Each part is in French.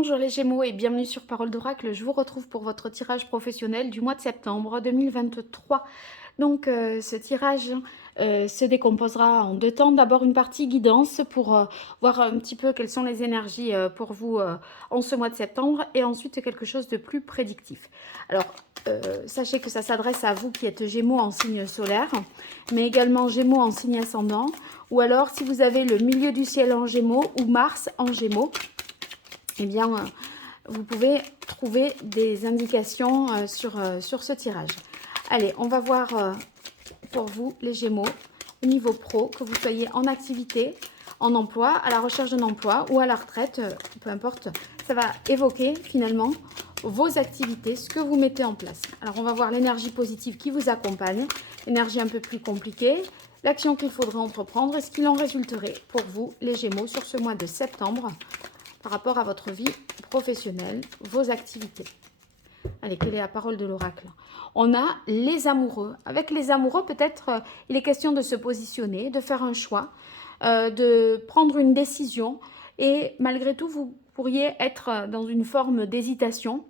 Bonjour les Gémeaux et bienvenue sur Parole d'Oracle. Je vous retrouve pour votre tirage professionnel du mois de septembre 2023. Donc ce tirage se décomposera en deux temps. D'abord une partie guidance pour voir un petit peu quelles sont les énergies pour vous en ce mois de septembre et ensuite quelque chose de plus prédictif. Alors sachez que ça s'adresse à vous qui êtes Gémeaux en signe solaire, mais également Gémeaux en signe ascendant, ou alors si vous avez le milieu du ciel en Gémeaux ou Mars en Gémeaux, eh bien, vous pouvez trouver des indications sur ce tirage. Allez, on va voir pour vous, les Gémeaux, au niveau pro, que vous soyez en activité, en emploi, à la recherche d'un emploi ou à la retraite, peu importe. Ça va évoquer finalement vos activités, ce que vous mettez en place. Alors, on va voir l'énergie positive qui vous accompagne, l'énergie un peu plus compliquée, l'action qu'il faudrait entreprendre et ce qu'il en résulterait pour vous, les Gémeaux, sur ce mois de septembre par rapport à votre vie professionnelle, vos activités. Allez, quelle est la parole de l'oracle? On a les amoureux. Avec les amoureux, peut-être il est question de se positionner, de faire un choix, de prendre une décision. Et malgré tout, vous pourriez être dans une forme d'hésitation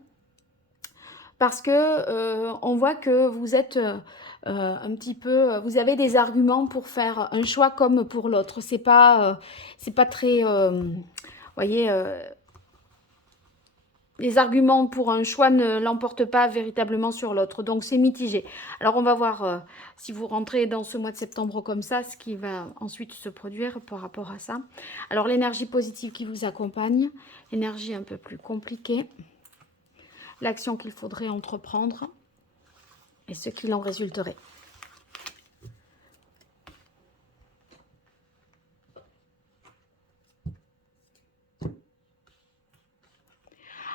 parce que on voit que vous êtes un petit peu, vous avez des arguments pour faire un choix comme pour l'autre. C'est pas très, voyez, les arguments pour un choix ne l'emportent pas véritablement sur l'autre. Donc, c'est mitigé. Alors, on va voir si vous rentrez dans ce mois de septembre comme ça, ce qui va ensuite se produire par rapport à ça. Alors, l'énergie positive qui vous accompagne, l'énergie un peu plus compliquée, l'action qu'il faudrait entreprendre et ce qu'il en résulterait.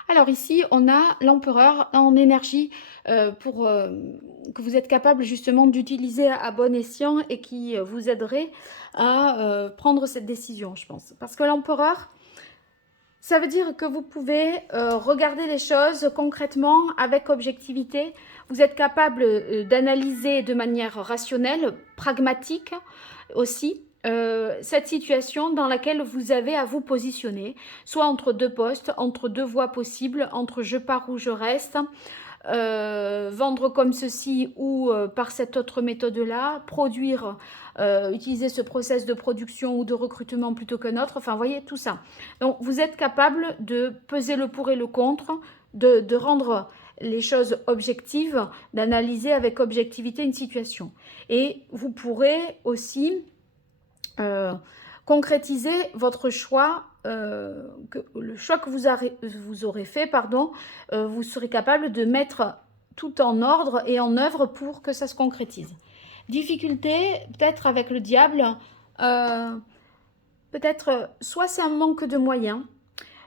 Alors ici, on a l'empereur en énergie que vous êtes capable justement d'utiliser à bon escient et qui vous aiderait à prendre cette décision, je pense. Parce que l'empereur, ça veut dire que vous pouvez regarder les choses concrètement avec objectivité. Vous êtes capable d'analyser de manière rationnelle, pragmatique aussi, cette situation dans laquelle vous avez à vous positionner, soit entre deux postes, entre deux voies possibles, entre je pars ou je reste, vendre comme ceci ou par cette autre méthode-là, produire, utiliser ce process de production ou de recrutement plutôt qu'un autre, enfin, vous voyez, tout ça. Donc, vous êtes capable de peser le pour et le contre, de rendre les choses objectives, d'analyser avec objectivité une situation. Et vous pourrez aussi concrétiser votre choix, le choix que vous aurez fait, vous serez capable de mettre tout en ordre et en œuvre pour que ça se concrétise. Difficulté, peut-être avec le diable, peut-être soit c'est un manque de moyens,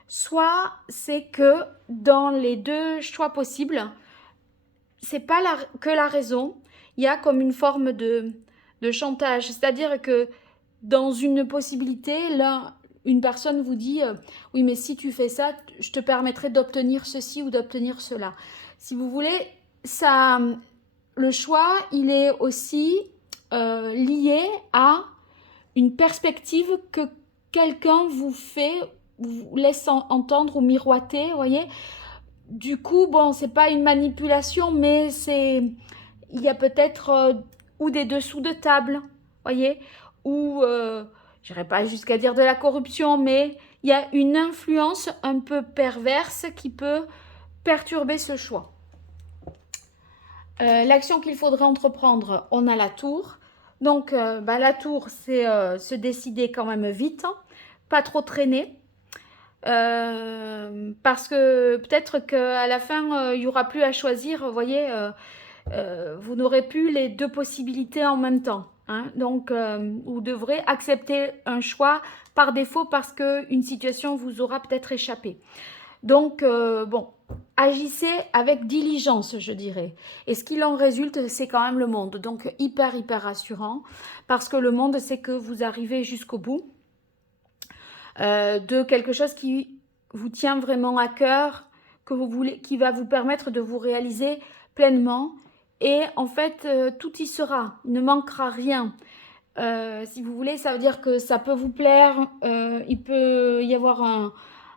soit c'est que dans les deux choix possibles, c'est pas que la raison, il y a comme une forme de chantage, c'est-à-dire que dans une possibilité, là, une personne vous dit oui, mais si tu fais ça, je te permettrai d'obtenir ceci ou d'obtenir cela. Si vous voulez, ça, le choix, il est aussi lié à une perspective que quelqu'un vous fait, vous laisse entendre ou miroiter, vous voyez. Du coup, bon, c'est pas une manipulation, mais il y a peut-être ou des dessous de table, voyez, ou j'irai pas jusqu'à dire de la corruption, mais il y a une influence un peu perverse qui peut perturber ce choix. L'action qu'il faudrait entreprendre, on a la tour. Donc, la tour, c'est se décider quand même vite, hein, pas trop traîner. Parce que peut-être qu'à la fin, il n'y aura plus à choisir, vous voyez, vous n'aurez plus les deux possibilités en même temps. Hein, donc, vous devrez accepter un choix par défaut parce qu'une situation vous aura peut-être échappé. Donc, bon, agissez avec diligence, je dirais. Et ce qu'il en résulte, c'est quand même le monde. Donc, hyper, hyper rassurant parce que le monde, c'est que vous arrivez jusqu'au bout. De quelque chose qui vous tient vraiment à cœur, que vous voulez, qui va vous permettre de vous réaliser pleinement. Et en fait, tout y sera, il ne manquera rien. Si vous voulez, ça veut dire que ça peut vous plaire, il peut y avoir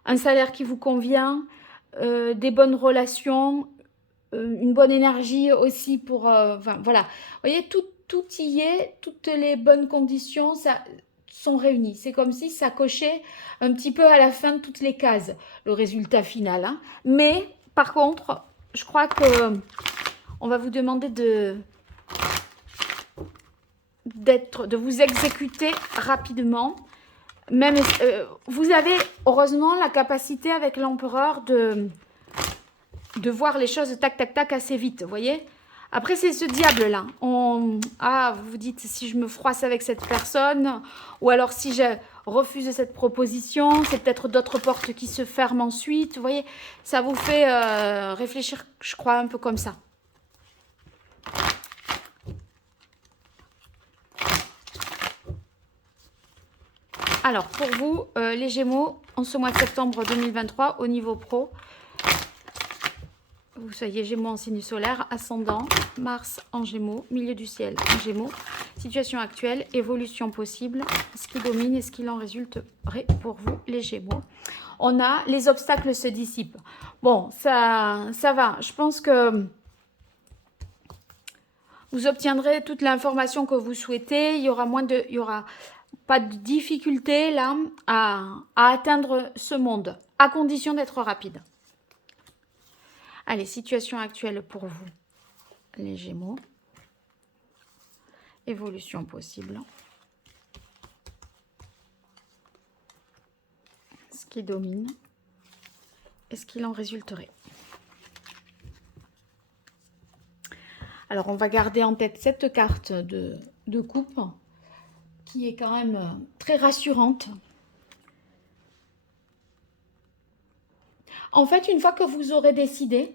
un salaire qui vous convient, des bonnes relations, une bonne énergie aussi pour... enfin, voilà. Vous voyez, tout y est, toutes les bonnes conditions ça, sont réunies. C'est comme si ça cochait un petit peu à la fin de toutes les cases, le résultat final. Hein. Mais, par contre, je crois que on va vous demander de vous exécuter rapidement. Même, vous avez heureusement la capacité avec l'empereur de voir les choses tac tac tac assez vite, vous voyez. Après c'est ce diable là, vous vous dites si je me froisse avec cette personne, ou alors si je refuse cette proposition, c'est peut-être d'autres portes qui se ferment ensuite, vous voyez. Ça vous fait réfléchir, je crois, un peu comme ça. Alors, pour vous, les Gémeaux, en ce mois de septembre 2023, au niveau pro, vous soyez Gémeaux en signe solaire, ascendant, Mars en Gémeaux, milieu du ciel en Gémeaux, situation actuelle, évolution possible, ce qui domine et ce qu'il en résulterait pour vous, les Gémeaux. On a les obstacles se dissipent. Bon, ça va. Je pense que vous obtiendrez toute l'information que vous souhaitez. Il y aura pas de difficulté là à atteindre ce monde, à condition d'être rapide. Allez, situation actuelle pour vous, les Gémeaux. Évolution possible. Ce qui domine. Et ce qu'il en résulterait. Alors, on va garder en tête cette carte de coupe qui est quand même très rassurante. En fait, une fois que vous aurez décidé,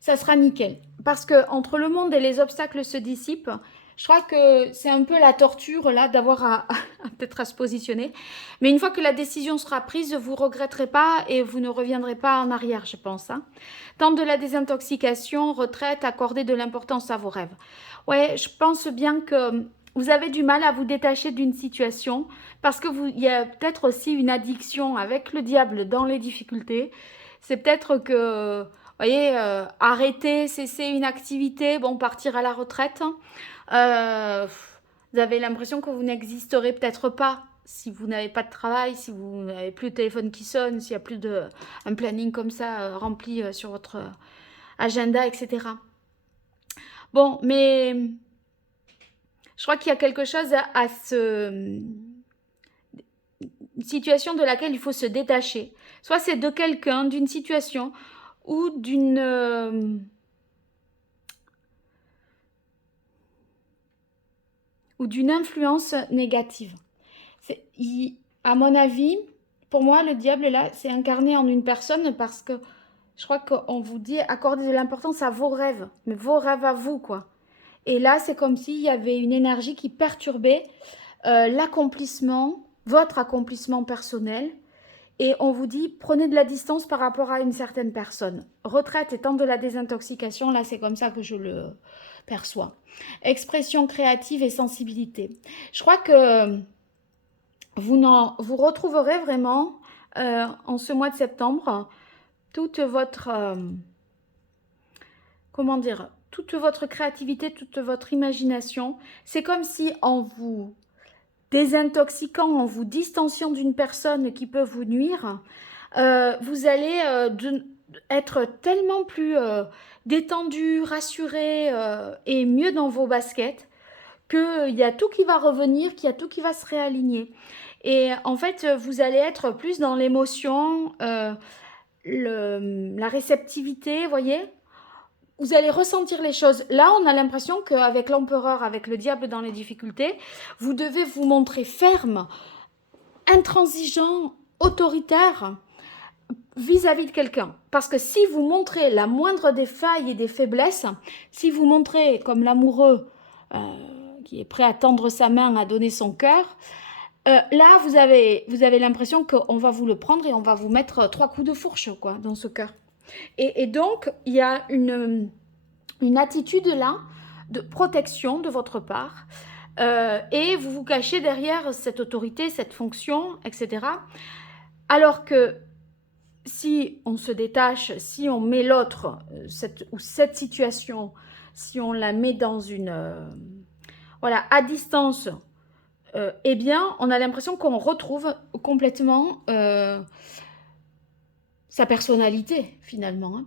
ça sera nickel. Parce que entre le monde et les obstacles se dissipent, je crois que c'est un peu la torture là d'avoir peut-être à se positionner. Mais une fois que la décision sera prise, vous ne regretterez pas et vous ne reviendrez pas en arrière, je pense. Hein. Tant de la désintoxication, retraite, accorder de l'importance à vos rêves. Ouais, je pense bien que vous avez du mal à vous détacher d'une situation parce que il y a peut-être aussi une addiction avec le diable dans les difficultés. C'est peut-être que, vous voyez, arrêter, cesser une activité, bon, partir à la retraite. Vous avez l'impression que vous n'existerez peut-être pas si vous n'avez pas de travail, si vous n'avez plus de téléphone qui sonne, s'il n'y a plus un planning comme ça rempli sur votre agenda, etc. Bon, mais je crois qu'il y a quelque chose une situation de laquelle il faut se détacher. Soit c'est de quelqu'un, d'une situation ou d'une influence négative. À mon avis, pour moi, le diable, là, c'est incarné en une personne parce que je crois qu'on vous dit accorder de l'importance à vos rêves, mais vos rêves à vous, quoi. Et là, c'est comme s'il y avait une énergie qui perturbait l'accomplissement, votre accomplissement personnel. Et on vous dit, prenez de la distance par rapport à une certaine personne. Retraite étant de la désintoxication, là, c'est comme ça que je le perçois. Expression créative et sensibilité. Je crois que vous retrouverez vraiment, en ce mois de septembre, toute votre... comment dire, toute votre créativité, toute votre imagination. C'est comme si en vous désintoxiquant, en vous distanciant d'une personne qui peut vous nuire, vous allez être tellement plus détendu, rassuré et mieux dans vos baskets qu'il y a tout qui va revenir, qu'il y a tout qui va se réaligner. Et en fait, vous allez être plus dans l'émotion, la réceptivité, vous voyez. Vous allez ressentir les choses. Là, on a l'impression qu'avec l'empereur, avec le diable dans les difficultés, vous devez vous montrer ferme, intransigeant, autoritaire vis-à-vis de quelqu'un. Parce que si vous montrez la moindre des failles et des faiblesses, si vous montrez comme l'amoureux qui est prêt à tendre sa main, à donner son cœur, là, vous avez l'impression qu'on va vous le prendre et on va vous mettre 3 coups de fourche quoi, dans ce cœur. Et donc, il y a une attitude là de protection de votre part et vous vous cachez derrière cette autorité, cette fonction, etc. Alors que si on se détache, si on met l'autre, cette situation, si on la met dans une... voilà, à distance, eh bien, on a l'impression qu'on retrouve complètement sa personnalité, finalement. Hein.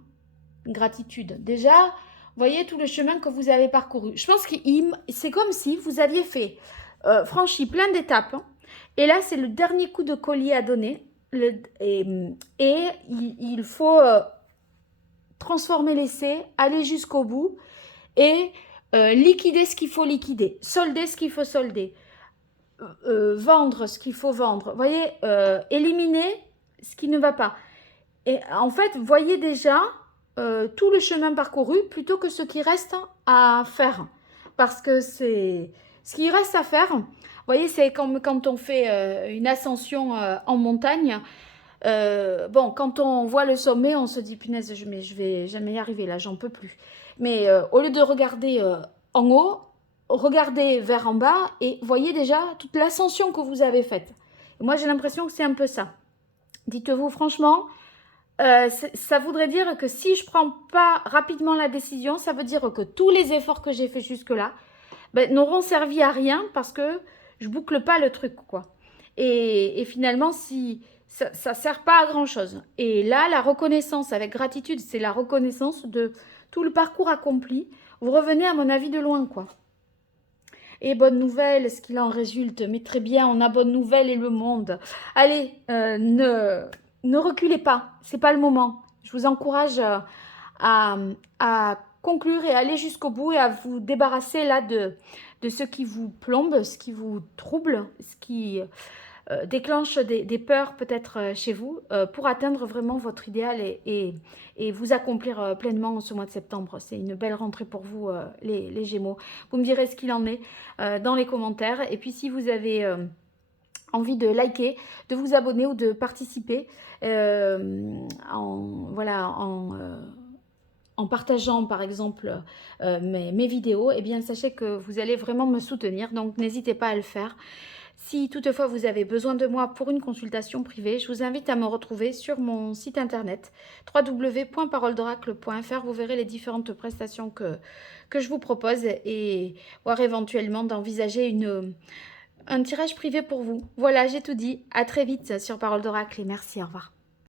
Gratitude. Déjà, voyez tout le chemin que vous avez parcouru. Je pense que c'est comme si vous aviez fait, franchi plein d'étapes. Hein, et là, c'est le dernier coup de collier à donner. Et il faut transformer l'essai, aller jusqu'au bout et liquider ce qu'il faut liquider, solder ce qu'il faut solder, vendre ce qu'il faut vendre. Vous voyez, éliminer ce qui ne va pas. Et en fait, voyez déjà tout le chemin parcouru plutôt que ce qui reste à faire. Parce que c'est ce qui reste à faire. Vous voyez, c'est comme quand on fait une ascension en montagne. Bon, quand on voit le sommet, on se dit, punaise, je vais jamais y arriver, là, j'en peux plus. Mais au lieu de regarder en haut, regardez vers en bas et voyez déjà toute l'ascension que vous avez faite. Et moi, j'ai l'impression que c'est un peu ça. Dites-vous franchement, ça voudrait dire que si je ne prends pas rapidement la décision, ça veut dire que tous les efforts que j'ai faits jusque-là n'auront servi à rien parce que je ne boucle pas le truc, quoi. Et finalement, si ça ne sert pas à grand-chose. Et là, la reconnaissance avec gratitude, c'est la reconnaissance de tout le parcours accompli. Vous revenez, à mon avis, de loin, quoi. Et bonne nouvelle, ce qu'il en résulte. Mais très bien, on a bonne nouvelle et le monde. Allez, ne reculez pas, c'est pas le moment. Je vous encourage à conclure et aller jusqu'au bout et à vous débarrasser là de ce qui vous plombe, ce qui vous trouble, ce qui déclenche des peurs peut-être chez vous pour atteindre vraiment votre idéal et vous accomplir pleinement ce mois de septembre. C'est une belle rentrée pour vous, les Gémeaux. Vous me direz ce qu'il en est dans les commentaires. Et puis si vous avez envie de liker, de vous abonner ou de participer en partageant par exemple mes vidéos, eh bien sachez que vous allez vraiment me soutenir, donc n'hésitez pas à le faire. Si toutefois vous avez besoin de moi pour une consultation privée, je vous invite à me retrouver sur mon site internet www.paroledoracle.fr. Vous verrez les différentes prestations que je vous propose et voir éventuellement d'envisager un tirage privé pour vous. Voilà, j'ai tout dit. À très vite sur Parole d'Oracle et merci, au revoir.